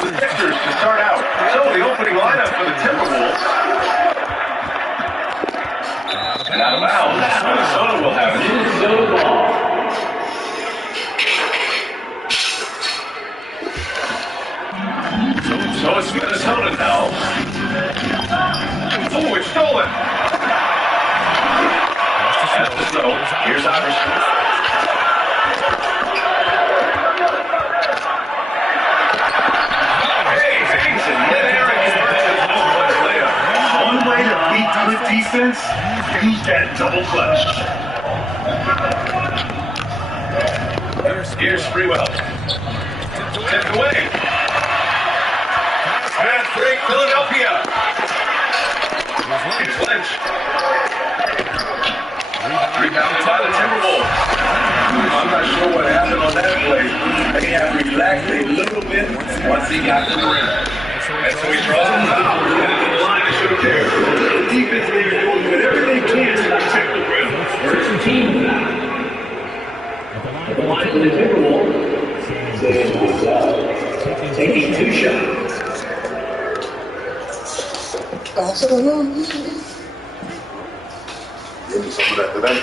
the Sixers to start out. So the opening lineup for the Timberwolves. And out of bounds, Minnesota will have it. Minnesota ball. So it's Minnesota now. Oh, it's stolen. So here's Iverson. One way to beat good defense, use that double clutch. Here's Sprewell. Tipped away. Fast break, Philadelphia. Here's Lynch. Rebounded by the Timberwolves. I'm not sure what happened on that play. He had relaxed a little bit once he got to the rim. And so he draws him out into the line to shoot there. The defense there doing whatever they can to protect the rim. First team now. At the line for the Timberwolves. Taking 2 shots. Give me some of that today.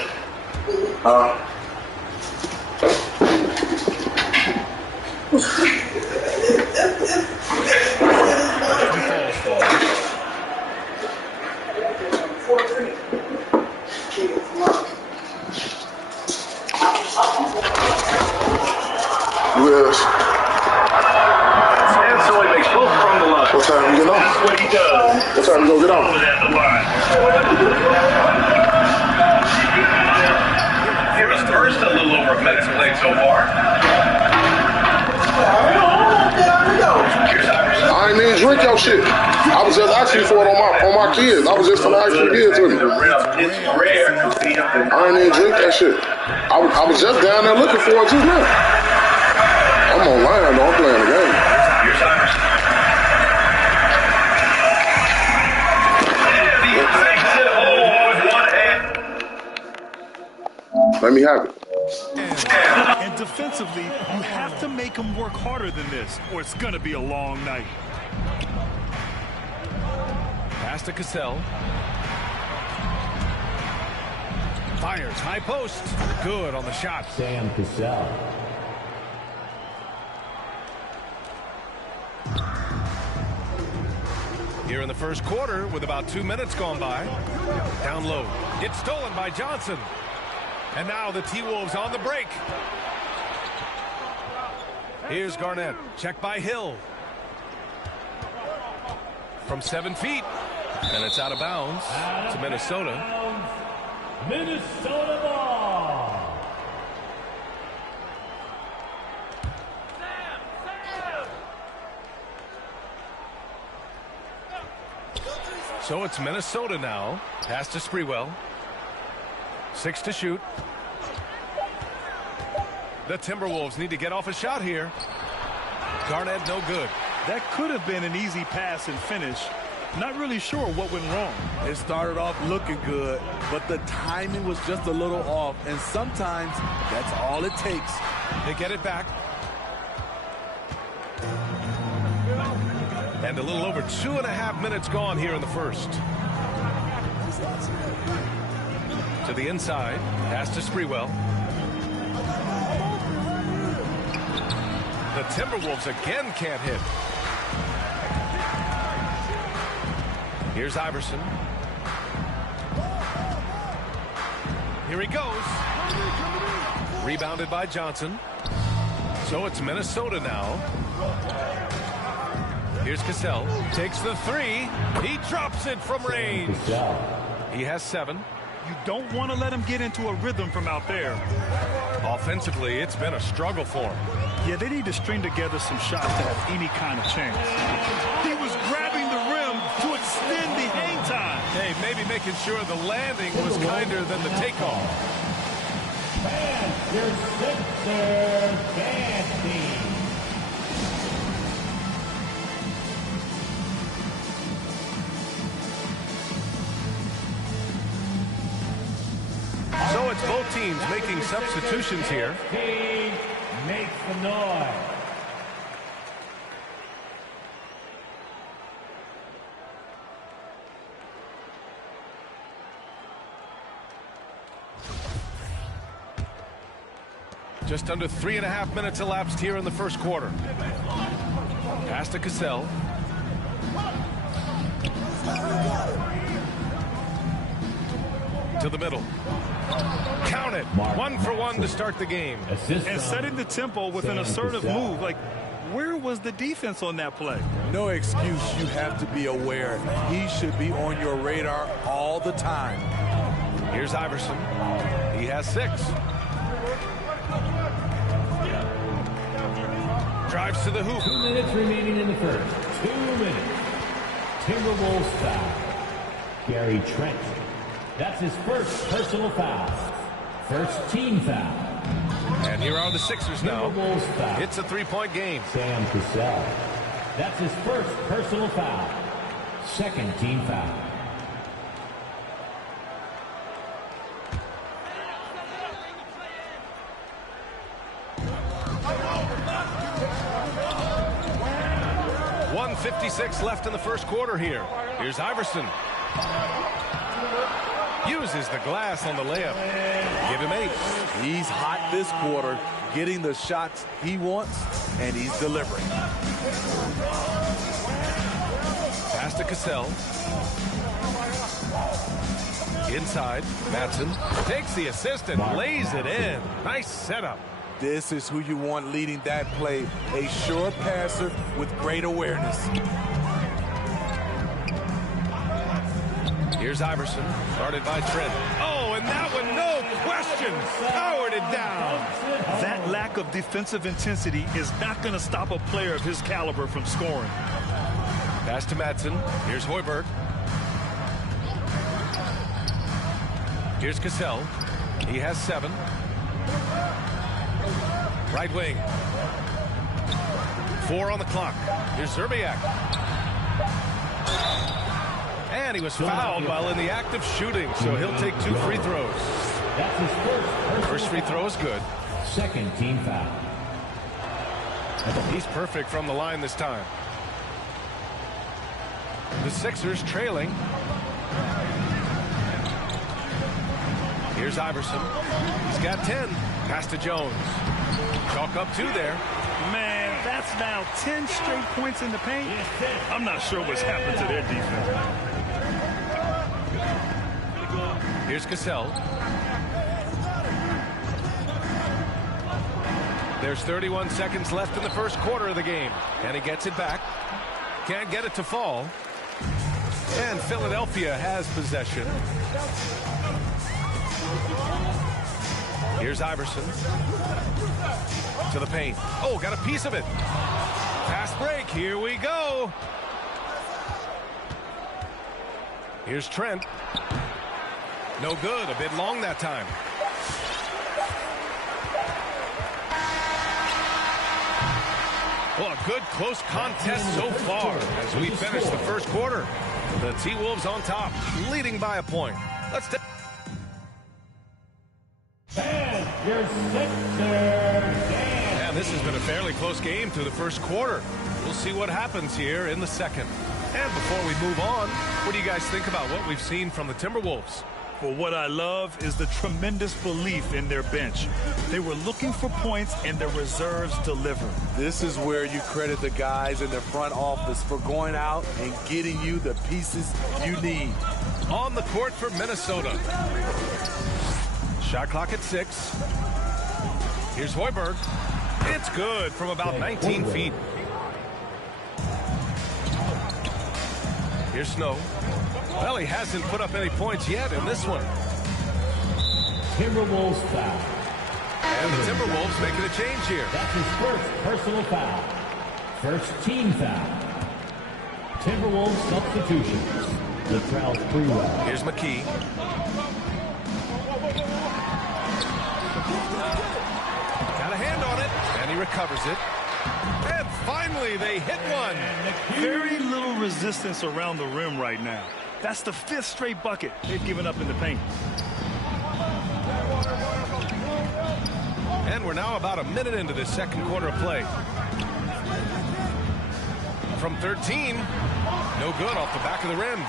Yes. And so he makes both from the line. What time you get on? That's what he does. What time you go get on? Here is first, a little over a minute played so far. Here's Iverson. I ain't even drink your shit. I was just asking for it on my kids. I was just gonna ask you to give it to me. It's rare to see him. I ain't even drink that shit. I was just down there looking for it just now. I'm online though. I'm playing the game. Here's Iverson. And he takes it home with one hand. Let me have it. And defensively, you have to make them work harder than this, or it's going to be a long night. Pass to Cassell. Fires, high post. Good on the shot. Sam Cassell. Here in the first quarter with about 2 minutes gone by. Down low. It's stolen by Johnson. And now the T-Wolves on the break. Here's Garnett. Check by Hill. From 7 feet. And it's out of bounds to Minnesota. Minnesota ball. So it's Minnesota now. Pass to Sprewell. 6 to shoot. The Timberwolves need to get off a shot here. Garnett no good. That could have been an easy pass and finish. Not really sure what went wrong. It started off looking good, but the timing was just a little off, and sometimes that's all it takes. They get it back. And a little over 2.5 minutes gone here in the first. To the inside. Pass to Sprewell. The Timberwolves again can't hit. Here's Iverson. Here he goes. Rebounded by Johnson. So it's Minnesota now. Here's Cassell. Takes the 3. He drops it from range. He has 7. You don't want to let him get into a rhythm from out there. Offensively, it's been a struggle for him. Yeah, they need to string together some shots to have any kind of chance. He was grabbing the rim to extend the hang time. Hey, maybe making sure the landing was kinder than the takeoff. So it's both teams making substitutions here. Team makes the noise. Just under 3.5 minutes elapsed here in the first quarter. Pass to Cassell. To the middle. Count it. 1 for 1 to start the game. And setting the tempo with an assertive move. Like, where was the defense on that play? No excuse. You have to be aware. He should be on your radar all the time. Here's Iverson. He has 6. Drives to the hoop. 2 minutes remaining in the first. 2 minutes. Timberwolves foul. Gary Trent. That's his first personal foul. First team foul. And here are the Sixers now. Timberwolves foul. It's a 3-point game. Sam Cassell. That's his first personal foul. Second team foul. .56 left in the first quarter here. Here's Iverson. Uses the glass on the layup. Give him 8. He's hot this quarter, getting the shots he wants, and he's delivering. Pass to Cassell. Inside, Matson takes the assist and lays it in. Nice setup. This is who you want leading that play. A sure passer with great awareness. Here's Iverson, guarded by Trent. Oh, and that one, no question, powered it down. That lack of defensive intensity is not going to stop a player of his caliber from scoring. Pass to Matson. Here's Hoiberg. Here's Cassell. He has 7. Right wing. 4 on the clock. Here's Zerbiak. And he was fouled while in the act of shooting, so he'll take 2 free throws. That's his First free throw is good. second team foul. He's perfect from the line this time. The Sixers trailing. Here's Iverson. He's got 10. Pass to Jones. Chalk up 2 there. Man, that's now 10 straight points in the paint. I'm not sure what's happened to their defense. Here's Cassell. There's 31 seconds left in the first quarter of the game. And he gets it back. Can't get it to fall. And Philadelphia has possession. Here's Iverson. To the paint. Oh, got a piece of it. Fast break. Here we go. Here's Trent. No good. A bit long that time. Well, a good close contest so far as we finish the first quarter. The T-Wolves on top, leading by a point. Let's take... And this has been a fairly close game through the first quarter. We'll see what happens here in the second. And before we move on, what do you guys think about what we've seen from the Timberwolves? Well, what I love is the tremendous belief in their bench. They were looking for points, and their reserves delivered. This is where you credit the guys in the front office for going out and getting you the pieces you need. On the court for Minnesota. Shot clock at 6. Here's Hoiberg. It's good from about 19 feet. Here's Snow. Well, he hasn't put up any points yet in this one. Timberwolves foul. And the Timberwolves making a change here. That's his first personal foul. First team foul. Timberwolves substitutions. Latrell Sprewell. Here's McKee. Got a hand on it, and he recovers it. And finally, they hit one. Very little resistance around the rim right now. That's the 5th straight bucket they've given up in the paint. And we're now about a minute into this second quarter of play. From 13, no good off the back of the rim.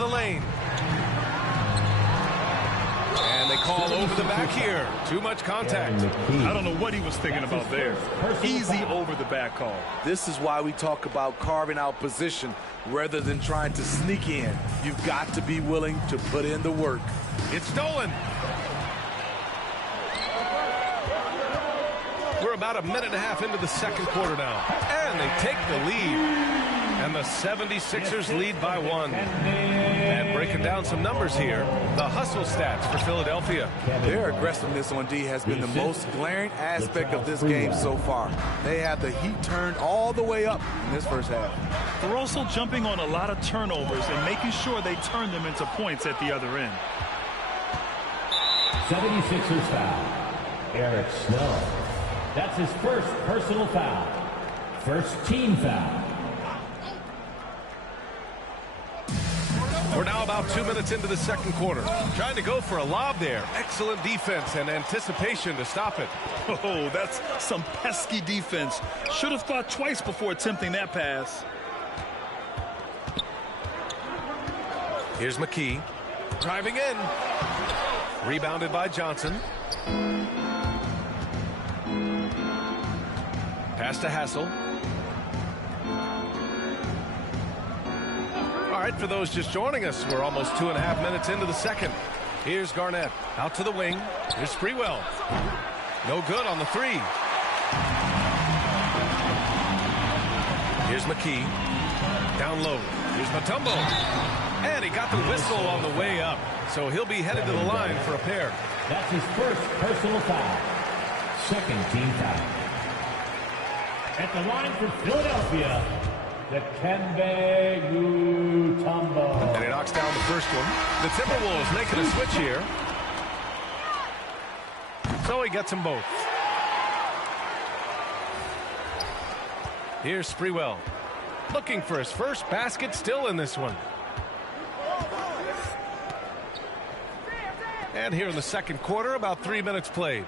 the lane. And they call over the back here. Too much contact. I don't know what he was thinking about there. Easy over the back call. This is why we talk about carving out position rather than trying to sneak in. You've got to be willing to put in the work. It's stolen. We're about a minute and a half into the second quarter now. And they take the lead. And the 76ers lead by 1. And breaking down some numbers here, the hustle stats for Philadelphia. Their aggressiveness on D has been the most glaring aspect of this game so far. They have the heat turned all the way up in this first half. They're also jumping on a lot of turnovers and making sure they turn them into points at the other end. 76ers foul. Eric Snow. That's his first personal foul. First team foul. We're now about 2 minutes into the second quarter. Trying to go for a lob there. Excellent defense and anticipation to stop it. Oh, that's some pesky defense. Should have thought twice before attempting that pass. Here's McKee. Driving in. Rebounded by Johnson. Pass to Hassel. All right, for those just joining us, we're almost 2.5 minutes into the second. Here's Garnett out to the wing. Here's Sprewell. No good on the three. Here's McKee. Down low. Here's Mutombo. And he got the whistle on the way up. So he'll be headed to the line for a pair. That's his first personal foul. Second team foul. At the line for Philadelphia, Dikembe Mutombo. And he knocks down the first one. The Timberwolves making a switch here. So he gets them both. Here's Sprewell. Looking for his first basket, still in this one. And here in the second quarter, about 3 minutes played.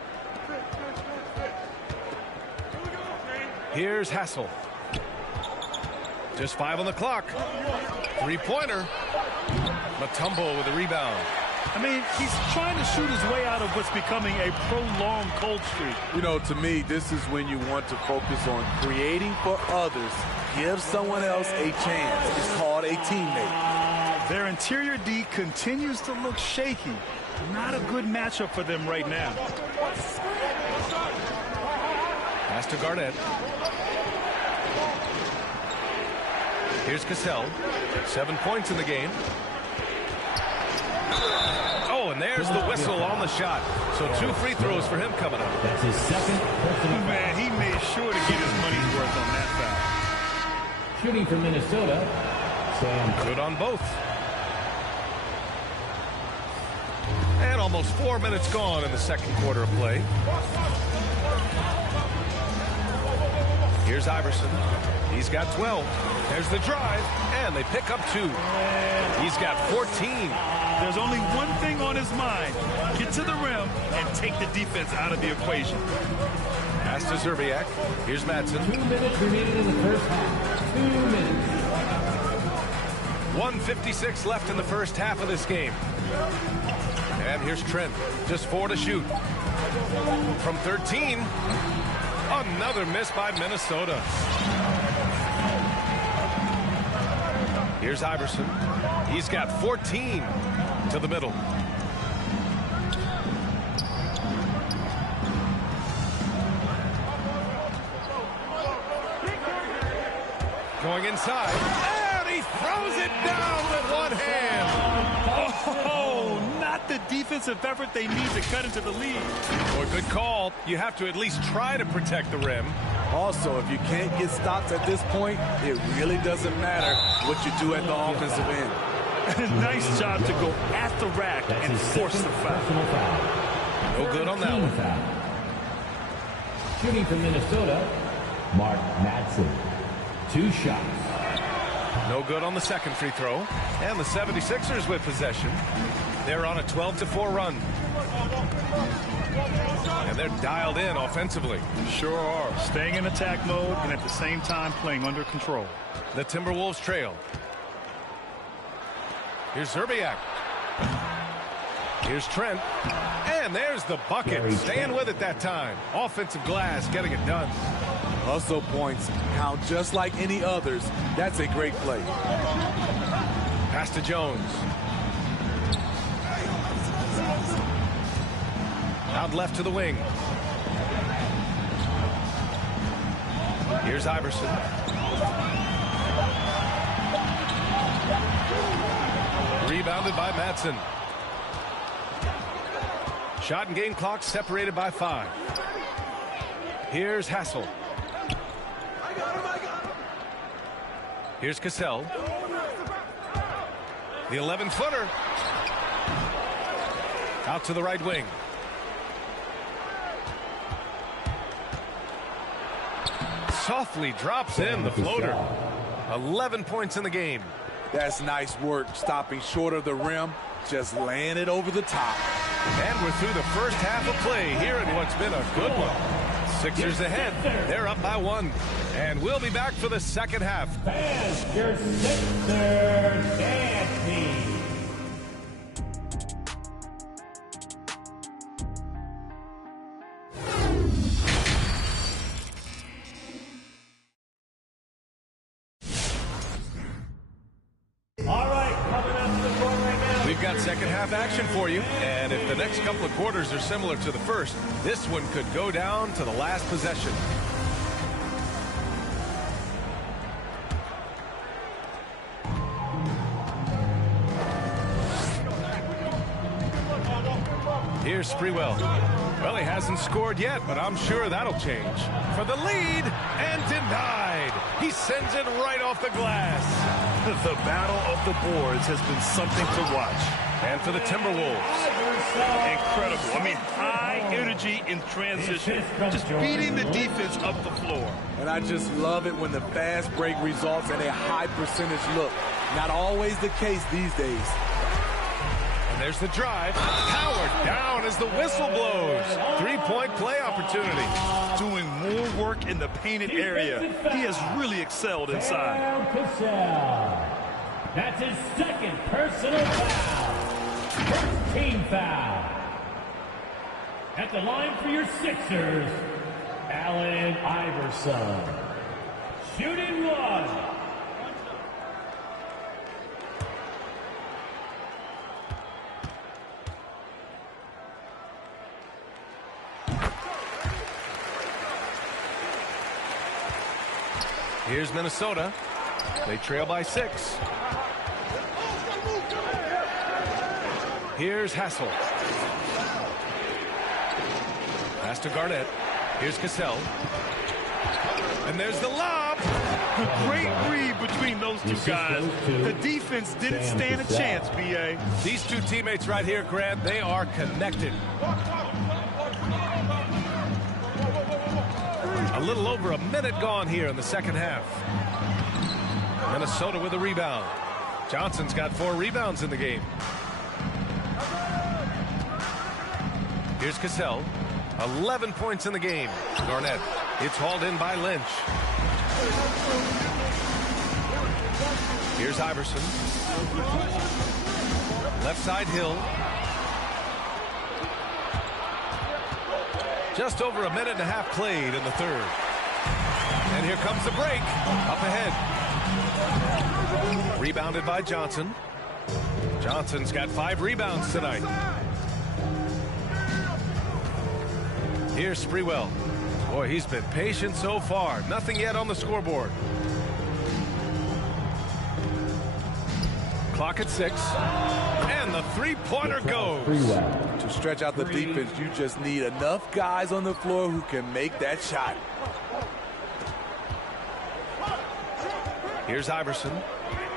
Here's Hassel. Just 5 on the clock. Three-pointer. Mutombo with a rebound. I mean, he's trying to shoot his way out of what's becoming a prolonged cold streak. You know, to me, this is when you want to focus on creating for others. Give someone else a chance. It's called a teammate. Their interior D continues to look shaky. Not a good matchup for them right now. Pass to Garnett. Here's Cassell. 7 points in the game. Oh, and there's the whistle on the shot. So 2 free throws for him coming up. That's his second personal foul. Man, he made sure to get his money's worth on that foul. Shooting for Minnesota, Sam. Good on both. And almost 4 minutes gone in the second quarter of play. Here's Iverson. He's got 12. There's the drive, and they pick up 2. He's got 14. There's only one thing on his mind. Get to the rim and take the defense out of the equation. Pass to Zerbiak. Here's Madsen. 2 minutes remaining in the first half. 2 minutes. 1:56 left in the first half of this game. And here's Trent. Just 4 to shoot. From 13. Another miss by Minnesota. Here's Iverson. He's got 14 to the middle. Going inside. And he throws it down with one hand. Oh, not the defensive effort they need to cut into the lead. Well, good call. You have to at least try to protect the rim. Also, if you can't get stops at this point, it really doesn't matter what you do at the offensive end. Nice job to go at the rack and force the foul. No good on that one. Foul. Shooting for Minnesota, Mark Madsen. 2 shots. No good on the second free throw. And the 76ers with possession. They're on a 12-4 run. And they're dialed in offensively. Sure are. Staying in attack mode and at the same time playing under control. The Timberwolves trail. Here's Zerbiak. Here's Trent. And there's the bucket. Staying with it that time. Offensive glass getting it done. Hustle points count just like any others. That's a great play. Pass to Jones. Out left to the wing. Here's Iverson. Rebounded by Madsen. Shot and game clock separated by 5. Here's Hassel. Here's Cassell. The 11-footer. Out to the right wing. Softly drops in the floater. 11 points in the game. That's nice work, stopping short of the rim, just laying it over the top. And we're through the first half of play here in what's been a good one. Sixers ahead. They're up by 1. And we'll be back for the second half. Pass your Sixers dancing. All right, coming up to the court right now. We've got second half action for you. And if the next couple of quarters are similar to the first, this one could go down to the last possession. Here's Sprewell. Well, he hasn't scored yet, but I'm sure that'll change. For the lead, and denied. He sends it right off the glass. The battle of the boards has been something to watch. And for the Timberwolves. Incredible. I mean, high energy in transition. Just beating the defense up the floor. And I just love it when the fast break results in a high percentage look. Not always the case these days. And there's the drive. Howard down as the whistle blows. 3-point play opportunity. Doing more work in the painted area. He has really excelled inside. That's his second personal foul. First team foul. At the line for your Sixers, Allen Iverson. Shooting 1. Here's Minnesota. They trail by 6. Here's Hassel. Pass to Garnett. Here's Cassell. And there's the lob. A great read between those two guys. The defense didn't stand a chance, B.A. These two teammates right here, Grant, they are connected. A little over a minute gone here in the second half. Minnesota with a rebound. Johnson's got 4 rebounds in the game. Here's Cassell. 11 points in the game. Garnett. It's hauled in by Lynch. Here's Iverson. Left side Hill. Just over a minute and a half played in the third. And here comes the break. Up ahead. Rebounded by Johnson. Johnson's got 5 rebounds tonight. Here's Sprewell. Boy, he's been patient so far. Nothing yet on the scoreboard. Clock at 6. And the three-pointer goes. To stretch out the defense, you just need enough guys on the floor who can make that shot. Here's Iverson.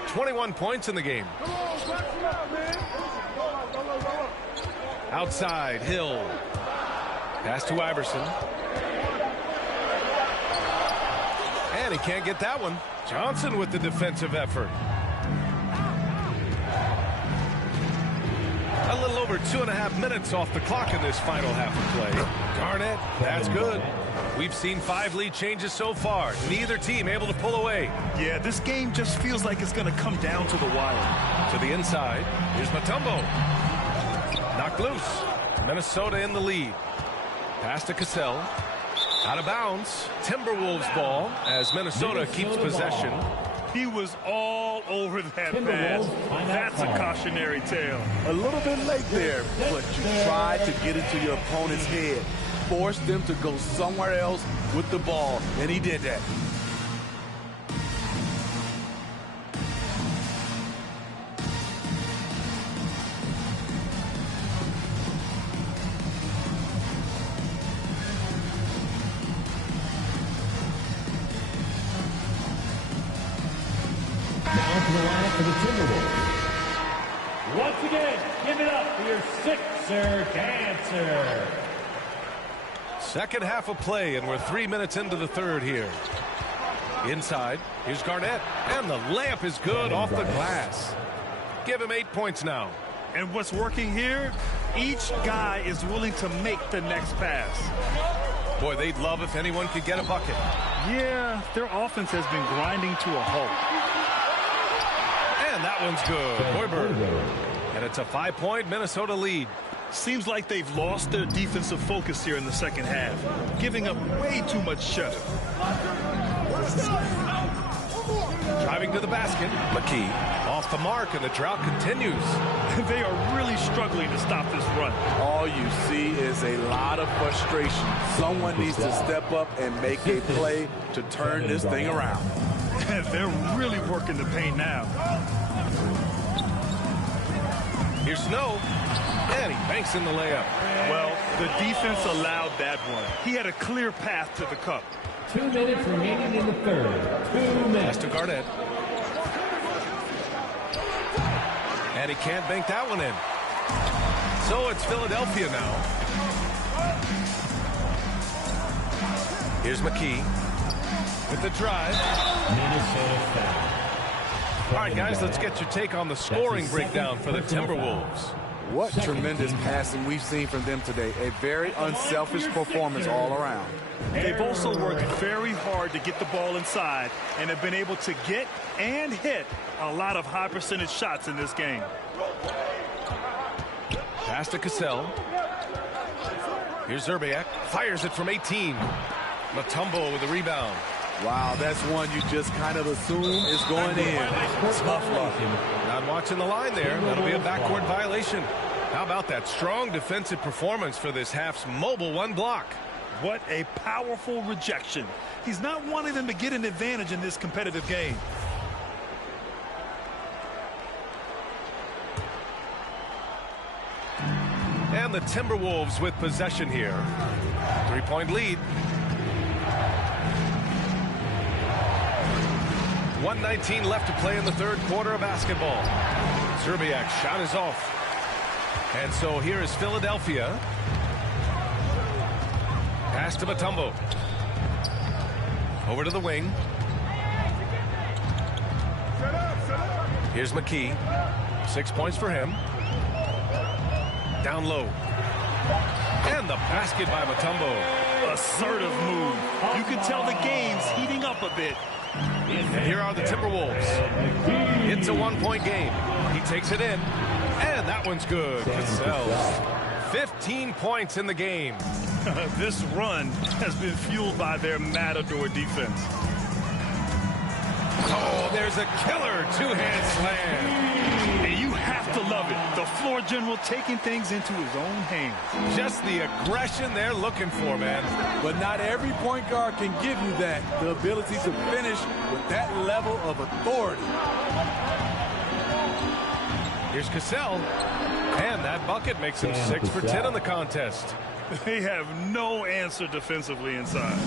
21 points in the game. Outside, Hill. Pass to Iverson. And he can't get that one. Johnson with the defensive effort. A little over 2.5 minutes off the clock in this final half of play. Garnett, that's good. We've seen 5 lead changes so far. Neither team able to pull away. Yeah, this game just feels like it's going to come down to the wire. To the inside, here's Mutombo. Knocked loose. Minnesota in the lead. Pass to Cassell. Out of bounds. Timberwolves ball as Minnesota keeps possession. He was all over that pass. That's a cautionary tale. A little bit late there, but you tried to get into your opponent's head. Force them to go somewhere else with the ball, and he did that. Now to the lineup for the Timberwolves. Once again, give it up for your Sixer dancer. Second half of play, and we're 3 minutes into the third here. Inside, here's Garnett, and the layup is good off the glass. Give him 8 points now. And what's working here, each guy is willing to make the next pass. Boy, they'd love if anyone could get a bucket. Yeah, their offense has been grinding to a halt. And that one's good. Hoiberg. And it's a 5-point Minnesota lead. Seems like they've lost their defensive focus here in the second half, giving up way too much shut. Driving to the basket. McKee off the mark, and the drought continues. They are really struggling to stop this run. All you see is a lot of frustration. Someone needs to step up and make a play to turn this thing around. They're really working the paint now. Here's Snow, and he banks in the layup. Well, the defense allowed that one. He had a clear path to the cup. 2 minutes remaining in the third. 2 minutes. Pass to Garnett. And he can't bank that one in. So it's Philadelphia now. Here's McKee with the drive. Minnesota foul. All right, guys, let's get your take on the scoring breakdown for the Timberwolves. What tremendous passing we've seen from them today. A very unselfish performance all around. They've also worked very hard to get the ball inside and have been able to get and hit a lot of high percentage shots in this game. Pass to Cassell. Here's Zerbiak. Fires it from 18. Mutombo with the rebound. Wow, that's one you just kind of assume is going in. Tough luck. Not watching the line there. That'll be a backcourt violation. How about that strong defensive performance for this half's mobile one block? What a powerful rejection. He's not wanting them to get an advantage in this competitive game. And the Timberwolves with possession here. 3-point lead. 1:19 left to play in the third quarter of basketball. Zerbiak shot is off. And so here is Philadelphia. Pass to Mutombo. Over to the wing. Here's McKee. 6 points for him. Down low. And the basket by Mutombo. Assertive move. You can tell the game's heating up a bit. And here are the Timberwolves. It's a 1-point game. He takes it in. And that one's good. Cassell. 15 points in the game. This run has been fueled by their matador defense. Oh, there's a killer two-hand slam. And you have to love it. The floor general taking things into his own hands. Just the aggression they're looking for, man. But not every point guard can give you that. The ability to finish with that level of authority. Here's Cassell. And that bucket makes him 6 for 10 in the contest. They have no answer defensively inside.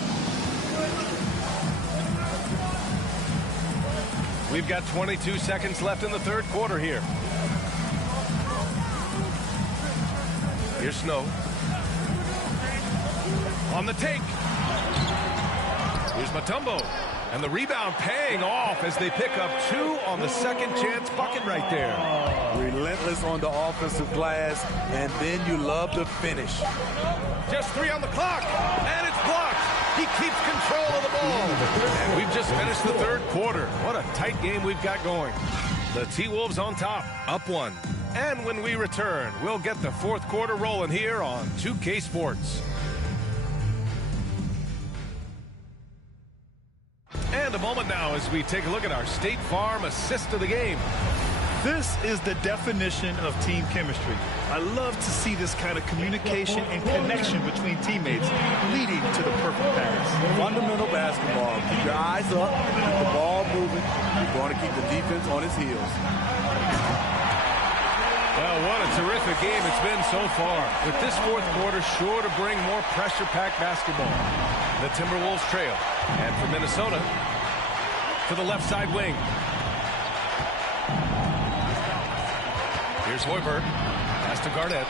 We've got 22 seconds left in the third quarter here. Here's Snow. On the take. Here's Mutombo. And the rebound paying off as they pick up 2 on the second chance bucket right there. Relentless on the offensive glass, and then you love the finish. Just 3 on the clock, and it's blocked. He keeps control of the ball. And we've just finished the third quarter. What a tight game we've got going. The T-Wolves on top, up 1. And when we return, we'll get the fourth quarter rolling here on 2K Sports. And a moment now as we take a look at our State Farm assist of the game. This is the definition of team chemistry. I love to see this kind of communication and connection between teammates leading to the perfect pass. Fundamental basketball. Keep your eyes up, keep the ball moving. You're going to keep the defense on his heels. Well, what a terrific game it's been so far. With this fourth quarter sure to bring more pressure-packed basketball. The Timberwolves trail. And for Minnesota, to the left side wing. Here's Hoiberg. Pass to Garnett.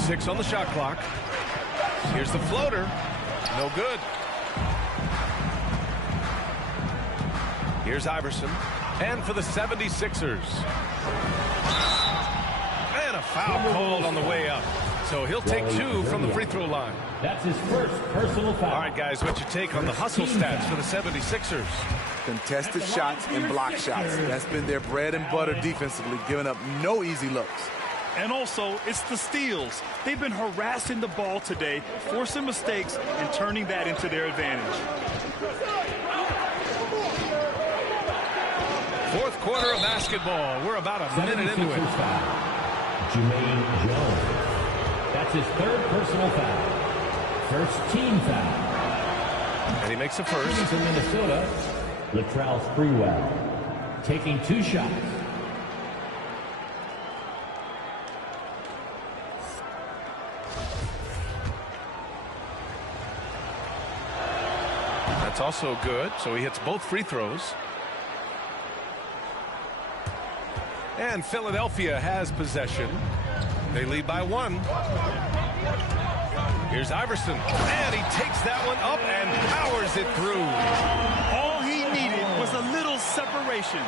Six on the shot clock. Here's the floater. No good. Here's Iverson. And for the 76ers. And a foul called on the way up. So he'll take 2 from the free throw line. That's his first personal foul. All right, guys, what's your take on the hustle stats for the 76ers? Contested shots and block shots. That's been their bread and butter defensively, giving up no easy looks. And also, it's the steals. They've been harassing the ball today, forcing mistakes, and turning that into their advantage. Fourth quarter of basketball. We're about a minute into it. Jermaine Jones. That's his third personal foul. First team foul. And he makes the first. To Minnesota, Latrell Sprewell. Taking 2 shots. That's also good. So he hits both free throws. And Philadelphia has possession. They lead by 1. Here's Iverson. And he takes that one up and powers it through. All he needed was a little separation.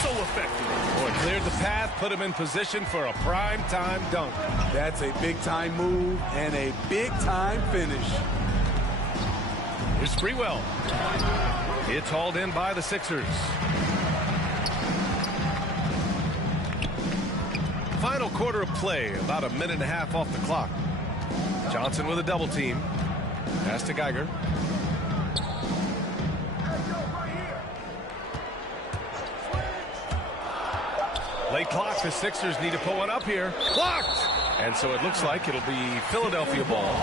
So effective. Boy, cleared the path, put him in position for a prime-time dunk. That's a big-time move and a big-time finish. Here's Sprewell. It's hauled in by the Sixers. Final quarter of play, about a minute and a half off the clock. Johnson with a double team. Pass to Geiger. Late clock, the Sixers need to pull one up here. Blocked! And so it looks like it'll be Philadelphia ball.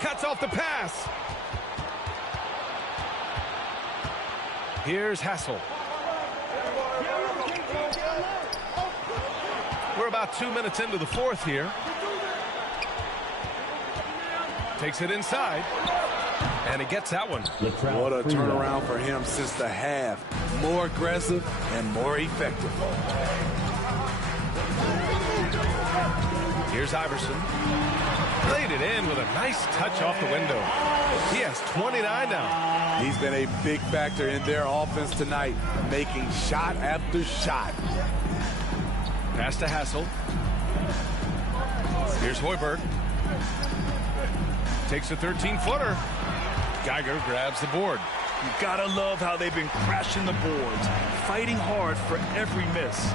Cuts off the pass. Here's Hassel. We're about 2 minutes into the fourth here. Takes it inside. And he gets that one. What a turnaround for him since the half. More aggressive and more effective. Here's Iverson. Laid it in with a nice touch off the window. He has 29 now. He's been a big factor in their offense tonight, making shot after shot. Pass to Hassel. Here's Hoiberg. Takes a 13-footer. Geiger grabs the board. You gotta love how they've been crashing the boards, fighting hard for every miss.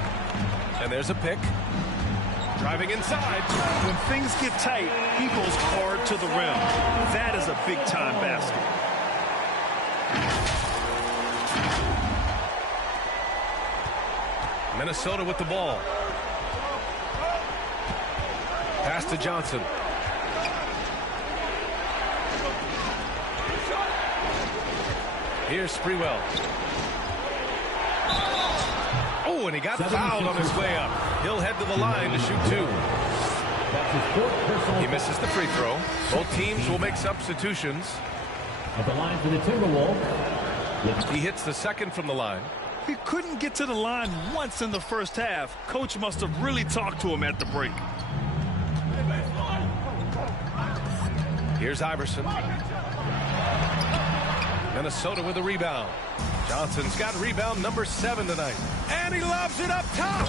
And there's a pick. Driving inside. When things get tight, he goes hard to the rim. That is a big-time basket. Minnesota with the ball. Pass to Johnson. Here's Sprewell. Oh, and he got fouled on his way up. He'll head to the line to shoot 2. He misses the free throw. Both teams will make substitutions. At the line for the Timberwolves. He hits the second from the line. He couldn't get to the line once in the first half. Coach must have really talked to him at the break. Here's Iverson. Minnesota with a rebound. Johnson's got rebound number 7 tonight. And he lobs it up top.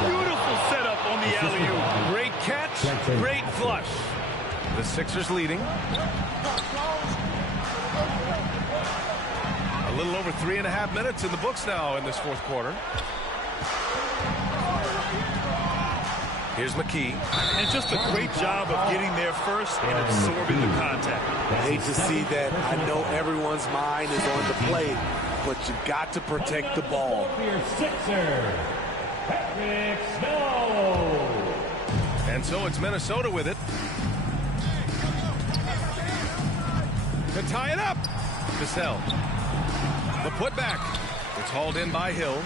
Beautiful setup on the alley-oop. Great catch, great flush. The Sixers leading. A little over 3.5 minutes in the books now in this fourth quarter. Here's McKee. And just a great job of getting there first and absorbing the contact. I hate to see that. I know everyone's mind is on the play, but you got to protect the ball. And so it's Minnesota with it. To tie it up. Cassell. The putback. It's hauled in by Hill.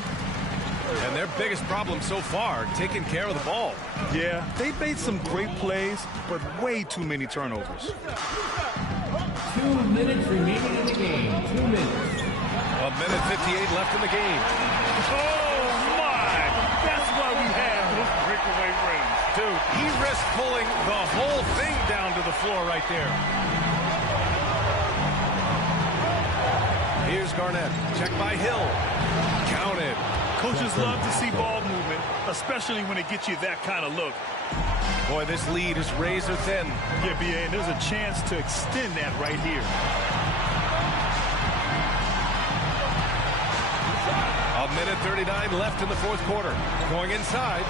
And their biggest problem so far, taking care of the ball. Yeah, they made some great plays, but way too many turnovers. 2 minutes remaining in the game. 2 minutes. 1:58 left in the game. Oh, my! That's why we have those breakaway rims. Dude, he risked pulling the whole thing down to the floor right there. Here's Garnett. Check by Hill. Counted. Coaches love to see ball movement, especially when it gets you that kind of look. Boy, this lead is razor thin. Yeah, B.A., and there's a chance to extend that right here. 1:39 left in the fourth quarter. Going inside.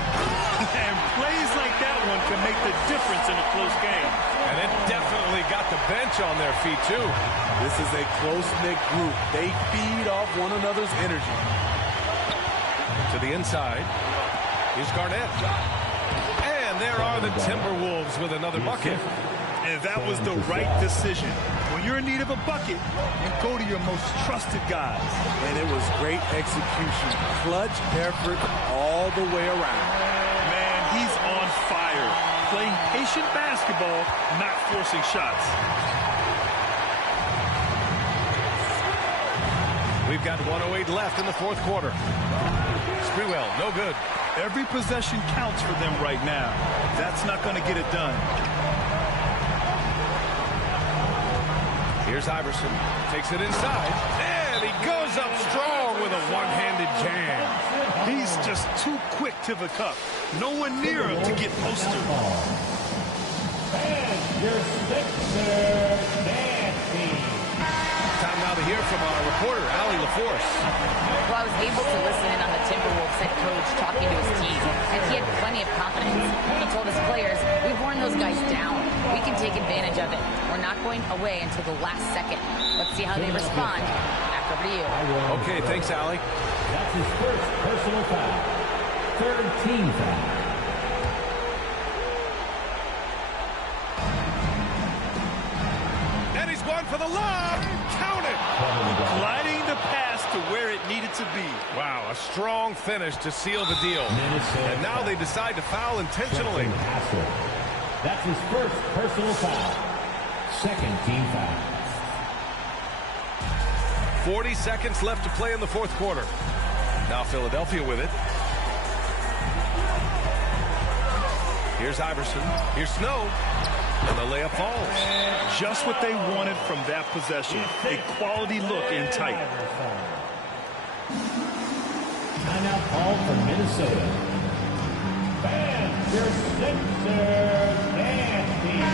And plays like that one can make the difference in a close game. And it definitely got the bench on their feet, too. This is a close-knit group. They feed off one another's energy. To the inside. Here's Garnett. And there are the Timberwolves with another bucket. And that was the right decision. When you're in need of a bucket, you go to your most trusted guys. And it was great execution. Clutch effort all the way around. Man, he's on fire. Playing patient basketball, not forcing shots. We've got 1:08 left in the fourth quarter. Sprewell, no good. Every possession counts for them right now. That's not going to get it done. Here's Iverson. Takes it inside. And he goes up strong with a one-handed jam. He's just too quick to the cup. No one near him to get posted. Time now to hear from our reporter, Allie LaForce. Well, I was able to listen in on the Timberwolves head coach talking to his team, and he had plenty of confidence. He told his players, we've worn those guys down. We can take advantage of it. We're not going away until the last second. Let's see how they respond. Back over to you. Okay, thanks, Allie. That's his first personal foul. Third team foul. And he's going for the lob. Count it. Gliding the pass to where it needed to be. Wow, a strong finish to seal the deal. And now they decide to foul intentionally. That's his first personal foul. Second team foul. 40 seconds left to play in the fourth quarter. Now Philadelphia with it. Here's Iverson. Here's Snow. And the layup falls. Just what they wanted from that possession. A quality look in tight. Timeout call for Minnesota. Fans, your Sixers dance team.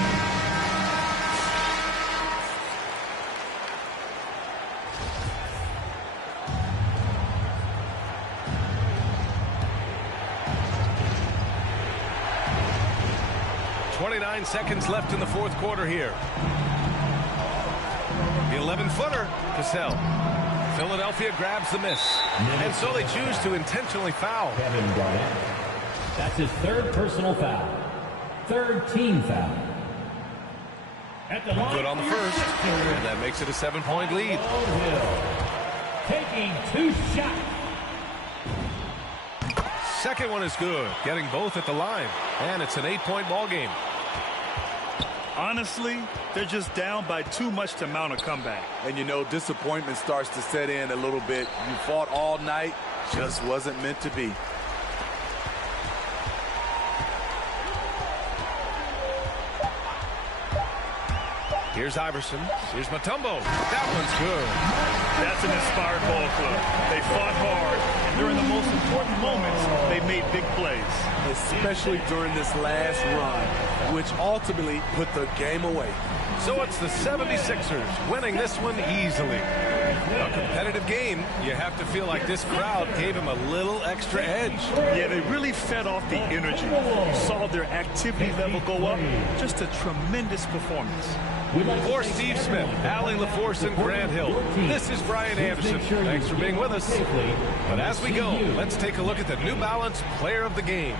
Seconds left in the fourth quarter here. The 11-footer, Cassell. Philadelphia grabs the miss. And so they choose to intentionally foul. Kevin Garnett. That's his third personal foul. Third team foul. At the line, good on the first. And that makes it a 7-point lead. Taking 2 shots. Second one is good. Getting both at the line. And it's an 8-point ball game. Honestly, they're just down by too much to mount a comeback. And you know, disappointment starts to set in a little bit. You fought all night, just wasn't meant to be. Here's Iverson. Here's Mutombo. That one's good. That's an inspired ball club. They fought hard, and during the most important moments, they made big plays. Especially during this last run, which ultimately put the game away. So it's the 76ers winning this one easily. A competitive game, you have to feel like this crowd gave him a little extra edge. Yeah, they really fed off the energy. You saw their activity level go up. Just a tremendous performance. For Steve Smith, Allie LaForce, and Grant Hill, this is Brian Anderson. Thanks for being with us. But as we go, let's take a look at the New Balance Player of the Game.